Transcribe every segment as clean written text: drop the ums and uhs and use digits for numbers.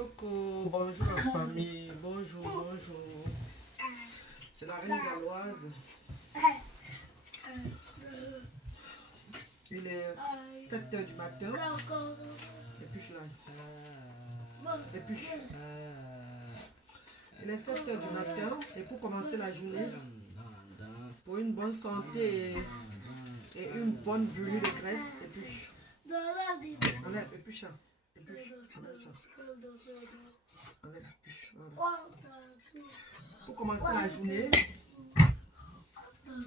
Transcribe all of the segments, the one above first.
Coucou, bonjour la famille, bonjour, bonjour. C'est la reine galloise. Il est 7 h du matin. Épluche là. Épluche. Il est 7 h du matin et pour commencer la journée, pour une bonne santé et une bonne bulle de graisse, épluche. Enlève, épluche ça. Épluche, enlève ça. Enlève, épluche, voilà. Pour commencer la journée,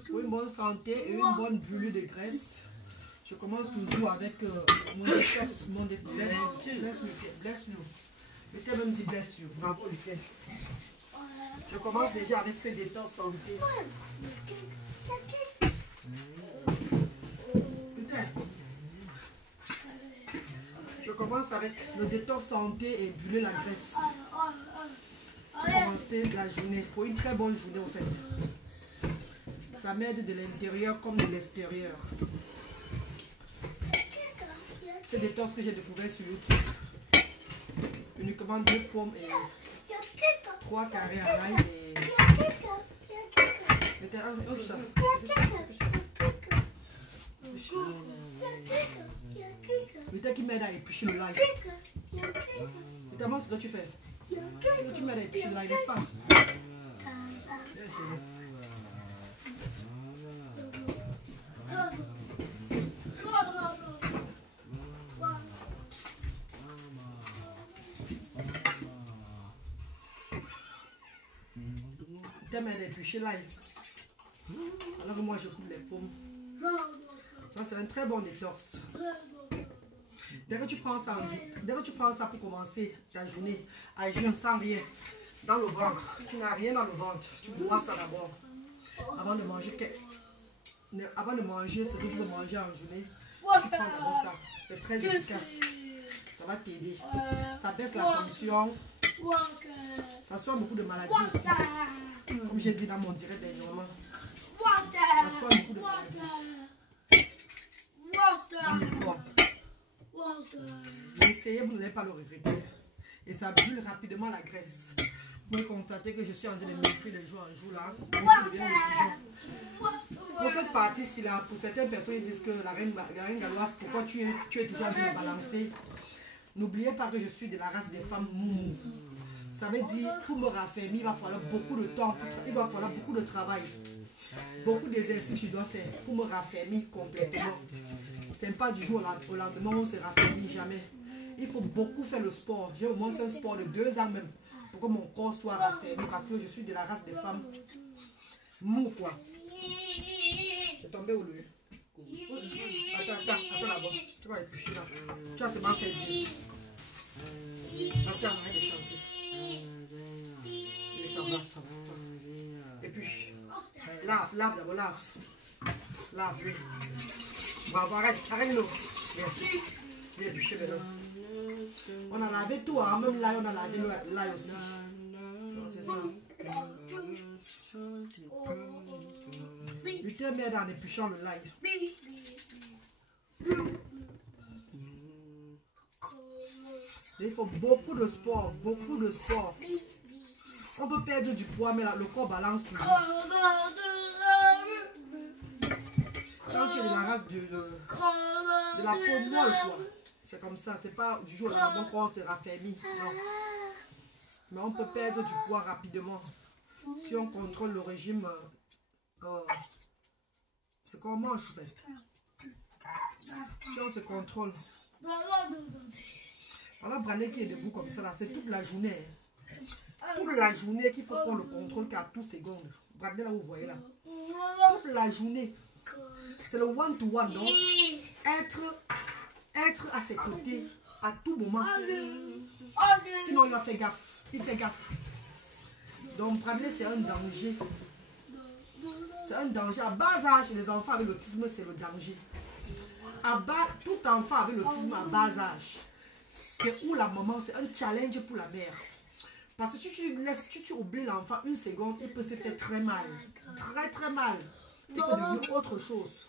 pour une bonne santé et une bonne bulle de graisse, je commence toujours avec mon détox, mon bless-you. Le thé même dit bless-you. Bravo le thé. Je commence déjà avec ces détox santé. Je commence avec le détox santé et buller la graisse. Pour commencer la journée. Pour une très bonne journée en fait. Ça m'aide de l'intérieur comme de l'extérieur. C'est des détox que j'ai découvert sur YouTube. Uniquement 2 pommes et 3 carrés à l'ail et... Le thé qui m'aide à éplucher le l'ail. Notamment ce que tu fais. Tu m'aides à éplucher le l'ail, n'est-ce pas? Tu m'aides à éplucher l'ail. Alors que moi je coupe les pommes. Ça c'est un très bon détox. Dès que tu prends ça pour commencer ta journée, à jeûne sans rien dans le ventre, tu n'as rien dans le ventre, tu bois ça d'abord. Avant de manger, ce que tu veux manger en journée, tu prends d'abord ça. C'est très efficace. Ça va t'aider. Ça baisse la tension. Ça soigne beaucoup de maladies aussi. Comme j'ai dit dans mon direct dernièrement. Ça soigne beaucoup de maladies. Dans le corps. Essayez, vous n'allez pas le regretter. Et ça brûle rapidement la graisse. Vous pouvez constater que je suis en train de m'écrire de jour en jour là. Pour cette partie-ci là, pour certaines personnes ils disent que la reine galloise, pourquoi tu es toujours en train de balancer? N'oubliez pas que je suis de la race des femmes moumou. Ça veut dire, pour me raffermir, il va falloir beaucoup de temps, il va falloir beaucoup de travail. Beaucoup d'exercices que je dois faire pour me raffermir complètement. Ce n'est pas du jour au lendemain, on ne se raffermit jamais. Il faut beaucoup faire le sport. J'ai au moins un sport de 2 ans même pour que mon corps soit raffermi parce que je suis de la race des femmes mou quoi. C'est tombé au lieu. Attends là-bas. Tu vas éplucher là. Tu vas seulement faire bien. Attends, arrête de chanter. Et ça va. Épluche. Lave d'abord, lave. Lave, oui. Bravo, arrête l'eau. Viens, éplucher maintenant. On a lavé tout, hein? Même l'ail, on a lavé l'ail aussi. C'est ça. Lui, t'es m'aide en épluchant le l'ail. Il faut beaucoup de sport, beaucoup de sport. On peut perdre du poids, mais le corps balance toujours. Quand tu es de la race de la peau molle, quoi. C'est comme ça, c'est pas du jour au lendemain qu'on se raffermit. Non. Mais on peut perdre du poids rapidement. Si on contrôle le régime, ce qu'on mange, en fait. Si on se contrôle. Voilà, Brané qui est debout comme ça, là, c'est toute la journée. Toute la journée qu'il faut qu'on le contrôle qu'à toutes secondes. Brané, là, vous voyez là. Toute la journée. C'est le one-to-one, donc être à ses côtés à tout moment. Sinon, il va faire gaffe. Il fait gaffe. Donc, Brané, c'est un danger. C'est un danger. À bas âge, les enfants avec l'autisme, c'est le danger. Tout enfant avec l'autisme à bas âge, c'est où la maman, c'est un challenge pour la mère. Parce que si tu oublies l'enfant une seconde, il peut se faire très mal. Très très mal. Il peut devenir autre chose.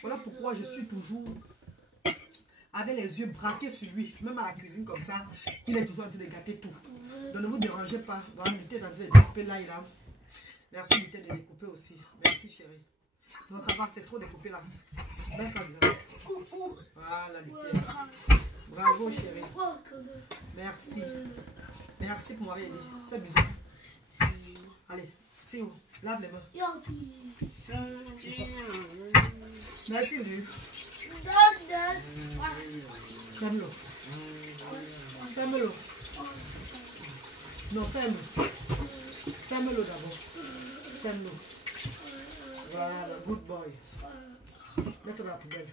Voilà pourquoi je suis toujours avec les yeux braqués sur lui, même à la cuisine comme ça, il est toujours en train de gâter tout. Donc ne vous dérangez pas. Voilà, Luther est en train de découper là et là. Merci Luther de découper aussi. Merci chérie. Non, ça va, c'est trop découpé là. Baisse la bien. Voilà Luther. Bravo chérie. Merci. Merci pour m'avoir aidé. Fais bisous. Allez, c'est où? Lave les mains. Merci lui. Ferme-le. Ferme-le. Non, ferme. Ferme-le d'abord. Ferme-le. Voilà, good boy. Mets ça dans la poubelle.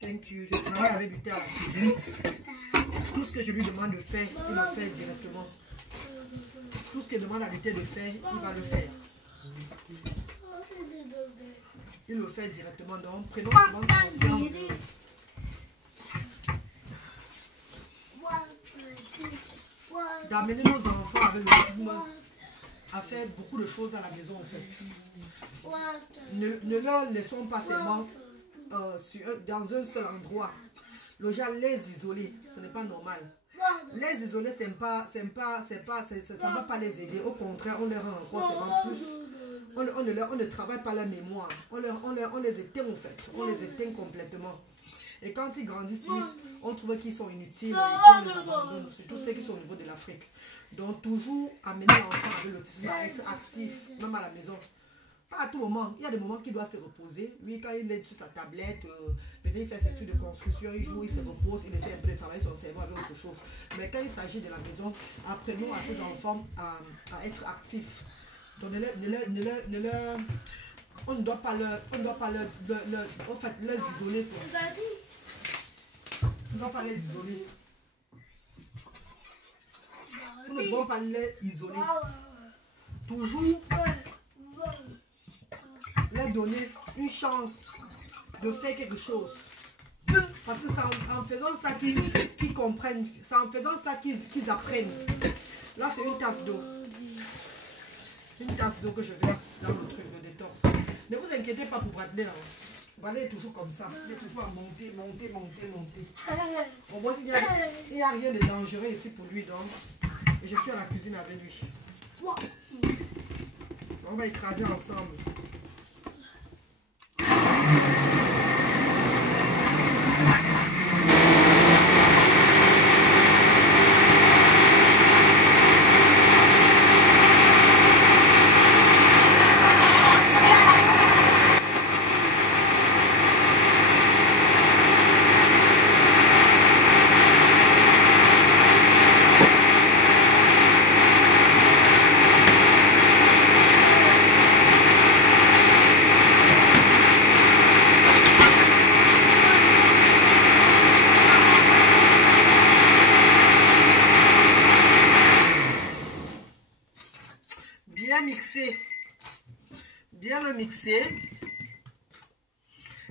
Thank you. Je travaille avec du thé à la cuisine. Tout ce que je lui demande de faire, il le fait directement. Tout ce qu'il demande à Luther de faire, il va le faire. Il le fait directement. Donc, prenons souvent conscience d'amener nos enfants avec l'autisme à faire beaucoup de choses à la maison en fait. Ne leur laissons pas seulement dans un seul endroit. Le genre les isoler, ce n'est pas normal. Les isoler, ça ne va pas les aider. Au contraire, on leur rend encore seulement plus. On ne travaille pas la mémoire. On les éteint en fait. On les éteint complètement. Et quand ils grandissent, on trouve qu'ils sont inutiles et qu'on les abandonne. Surtout ceux qui sont au niveau de l'Afrique. Donc toujours amener l'enfant avec l'autisme à être actif, même à la maison. Pas à tout moment. Il y a des moments qu'il doit se reposer. Lui, quand il est sur sa tablette, peut-être il fait ses études de construction, il joue, il se repose, il essaie un peu de travailler son cerveau avec autre chose. Mais quand il s'agit de la maison, apprenons à ces enfants à être actifs. Donc on ne doit pas leur isoler. Quoi. On ne doit pas les isoler. On ne doit pas les isoler. Toujours leur donner une chance de faire quelque chose. Parce que c'est en faisant ça qu'ils comprennent. C'est en faisant ça qu'ils apprennent. Là, c'est une tasse d'eau. Une tasse d'eau que je verse dans le truc de détox. Ne vous inquiétez pas pour Bradley. Hein. Bradley est toujours comme ça. Il est toujours à monter. Au moins, il n'y a rien de dangereux ici pour lui. Donc. Et je suis à la cuisine avec lui. On va écraser ensemble. Bien le mixer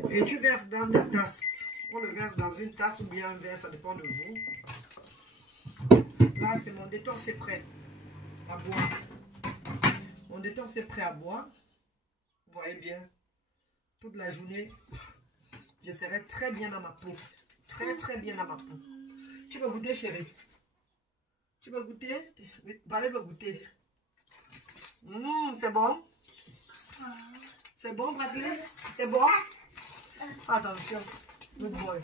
et tu verses dans ta tasse. On le verse dans une tasse ou bien un verre, ça dépend de vous. Là, c'est mon détox, c'est prêt à boire. Mon détox, c'est prêt à boire. Vous voyez bien, toute la journée, je serai très bien dans ma peau. Très bien dans ma peau. Tu veux goûter, chérie? Tu veux goûter? Allez me goûter. C'est bon? C'est bon, Bradley? C'est bon? Attention, good boy.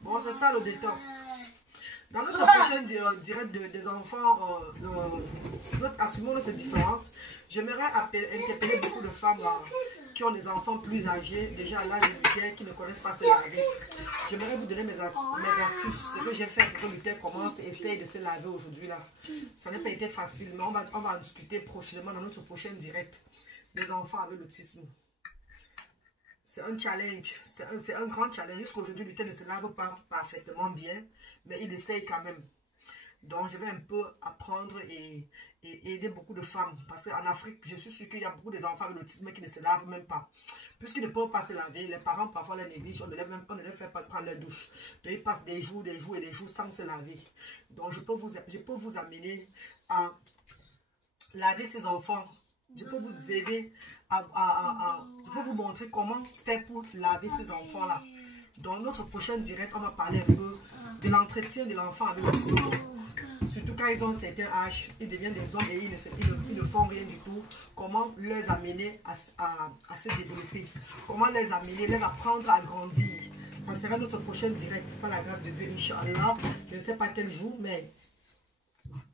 Bon, c'est ça le détox. Dans notre prochaine direct des enfants, assumons notre différence, j'aimerais interpeller beaucoup de femmes qui ont des enfants plus âgés, déjà à l'âge de Luther, qui ne connaissent pas se laver. J'aimerais vous donner mes astuces, ce que j'ai fait pour que Luther commence et essaye de se laver aujourd'hui là. Ça n'a pas été facile, mais on va en discuter prochainement dans notre prochaine direct des enfants avec l'autisme. C'est un challenge, c'est un grand challenge. Jusqu'à aujourd'hui, Luther ne se lave pas parfaitement bien, mais il essaye quand même. Donc, je vais un peu apprendre et aider beaucoup de femmes. Parce qu'en Afrique, je suis sûr qu'il y a beaucoup d'enfants avec l'autisme qui ne se lavent même pas. Puisqu'ils ne peuvent pas se laver, les parents parfois les négligent, on ne les fait pas prendre leur douche. Donc, ils passent des jours sans se laver. Donc, je peux vous amener à laver ces enfants. Je peux vous aider je peux vous montrer comment faire pour laver ces enfants-là. Dans notre prochain direct, on va parler un peu de l'entretien de l'enfant avec l'autisme. Surtout quand ils ont un certain âge, ils deviennent des hommes et ils ne font rien du tout. Comment les amener à se développer? Comment les amener, les apprendre à grandir? Ça sera notre prochain direct, par la grâce de Dieu, Inch'Allah. Je ne sais pas quel jour, mais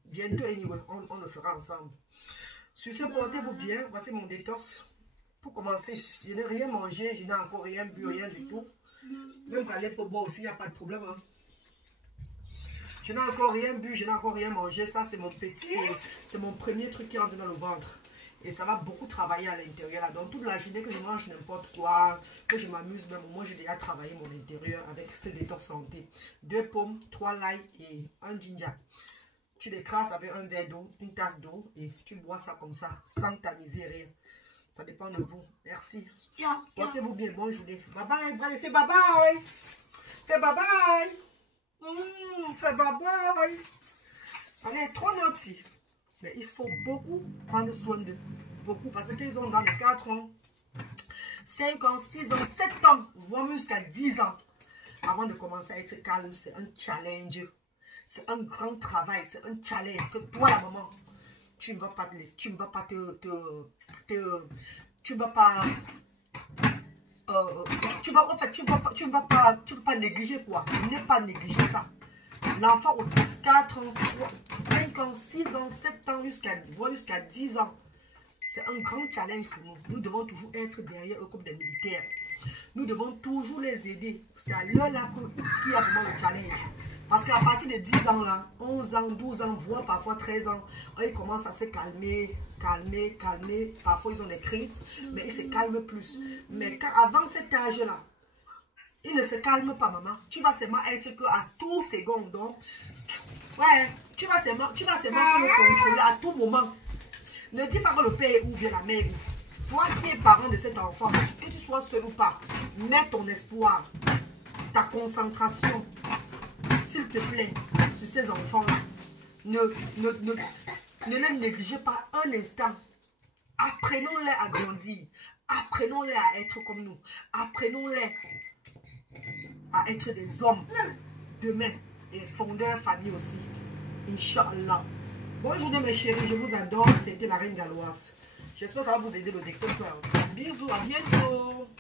bientôt, anyway, on le fera ensemble. Sur ce, portez-vous bien. Voici mon détox. Pour commencer, je n'ai rien mangé, je n'ai encore rien bu, rien du tout. Même pour aller pour boire aussi, il n'y a pas de problème. Hein. Je n'ai encore rien bu, je n'ai encore rien mangé. Ça, c'est mon petit, c'est mon premier truc qui rentre dans le ventre. Et ça va beaucoup travailler à l'intérieur. Donc, toute la journée que je mange n'importe quoi, que je m'amuse, même moi, j'ai déjà travaillé mon intérieur avec ce détox santé. 2 pommes, 3 limes et 1 ginger. Tu l'écrases avec un verre d'eau, une tasse d'eau et tu bois ça comme ça, sans tamiser rien. Ça dépend de vous. Merci. Portez-vous bien. Bonne journée. Bye bye. Va laisser bye bye. Fais bye bye. Fais bye bye. On est trop naughty. Mais il faut beaucoup prendre soin d'eux. Beaucoup. Parce qu'ils ont dans les 4 ans, 5 ans, 6 ans, 7 ans, voire jusqu'à 10 ans. Avant de commencer à être calme, c'est un challenge. C'est un grand travail. C'est un challenge que toi, la maman, tu ne vas pas te laisser, tu ne vas pas tu vas pas négliger quoi. Ne pas négliger ça. L'enfant autiste 4 ans, 5 ans, 6 ans, 7 ans, jusqu'à 10 ans. C'est un grand challenge pour nous. Nous devons toujours être derrière eux comme des militaires. Nous devons toujours les aider. C'est à l'heure là qu'il y a vraiment le challenge. Parce qu'à partir de 10 ans, là, 11 ans, 12 ans, voire parfois 13 ans, ils commencent à se calmer. Parfois, ils ont des crises, mais ils se calment plus. Mais avant cet âge-là, ils ne se calment pas, maman. Tu vas seulement être qu'à tout second. Donc, ouais, tu vas seulement le contrôler à tout moment. Ne dis pas que le père est où, bien la mère est où. Toi qui es parent de cet enfant, que tu sois seul ou pas, mets ton espoir, ta concentration, s'il te plaît, sur ces enfants-là. Ne les négligez pas un instant. Apprenons-les à grandir. Apprenons-les à être comme nous. Apprenons-les à être des hommes demain et fonder la famille aussi. Inch'Allah. Bonne journée mes chéris, je vous adore. C'était la reine galloise. J'espère que ça va vous aider le décor. Bisous, à bientôt.